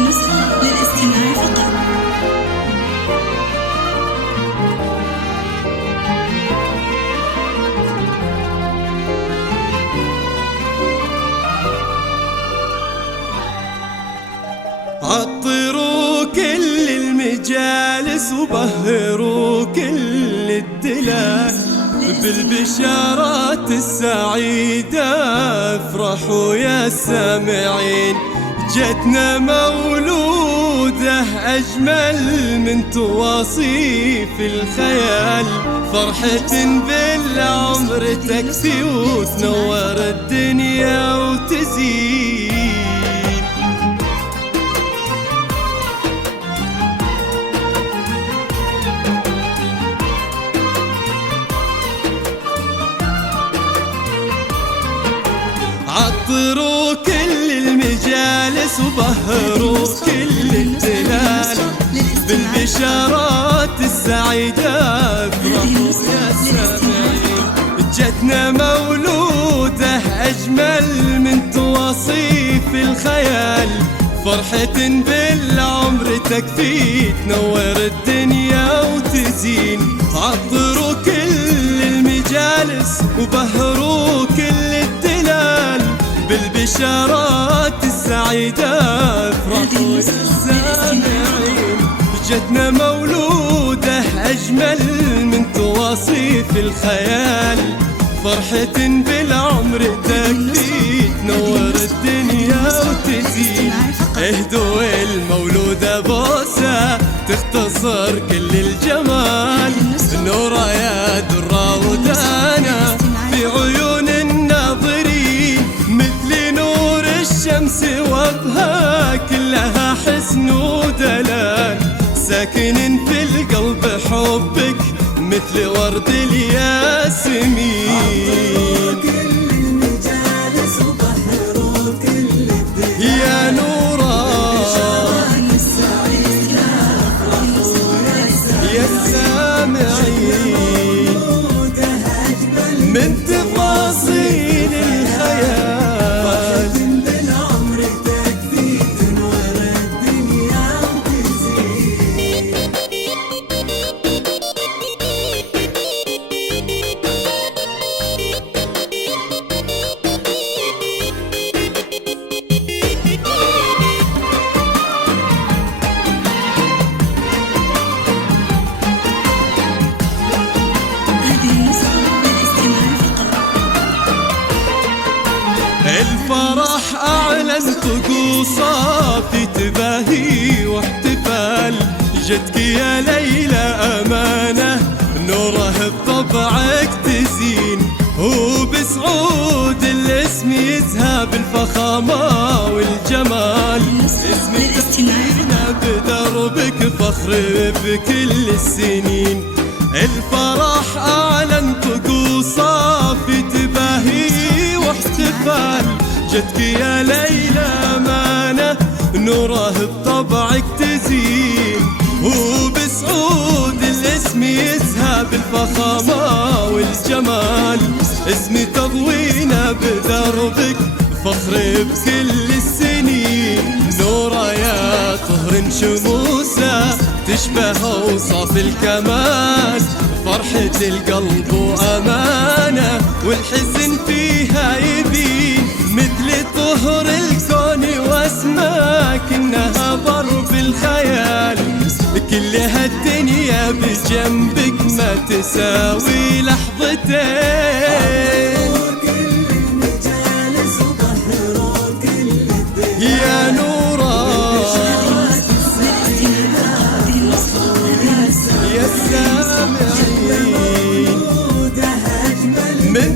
النسخة للاستماع فقط. عطروا كل المجالس وبهروا كل الدلال بالبشارات السعيدة، افرحوا يا سامعين، جتنا مولودة أجمل من تواصيف الخيال، فرحة بالعمر تكفي وتنور الدنيا وتزين. عطروا كل المجالس وبهروا كل الدلال بالبشارات السعيدة، افرحوا يا سامعين، جتنا مولودة أجمل من تواصيف الخيال، فرحة بالعمر تكفي تنور الدنيا وتزين. عطروا كل المجالس وبهروا كل الدلال بالبشارات السعيدة، افرحوا يا سامعين، جتنا مولودة أجمل من تواصيف الخيال، فرحة بالعمر تكفي تنور الدنيا وتزين. اهدوا المولودة بوسة تختصر كل الجمال، نورا يا درة ودانا في عيون الناظرين، مثل نور الشمس وابها كلها حسن ودلال، ساكن في القلب حبك مثل ورد الياسمين. يا نورا يا سامعين من تفاصيل الخيال، بالعمر تكفي تنور الدنيا وتزين. الفرح أعلن طقوسه في تباهي واحتفال، جتك يا ليلى أمانة نوره بطبعك تزين، وبسعود الاسم يزهى بالفخامة والجمال، اسمك تحيينا بدربك فخر بكل السنين. الفرح أعلن طقوسه في تباهي واحتفال، جتك يا ليلى أمانة نوره بطبعك تزين، وبسعود الاسم يزهى بالفخامة والجمال، اسمي تضوينا بدربك فخر بكل السنين. نورا يا طهر شموسة تشبه أوصاف الكمال، فرحة القلب وأمانة والحزن فيها يبين، مثل طهر الكون واسماك إنها ضرب الخيال، كل هالدنيا بجنبك ما تساوي لحظتين. يا نورا يا سامعين من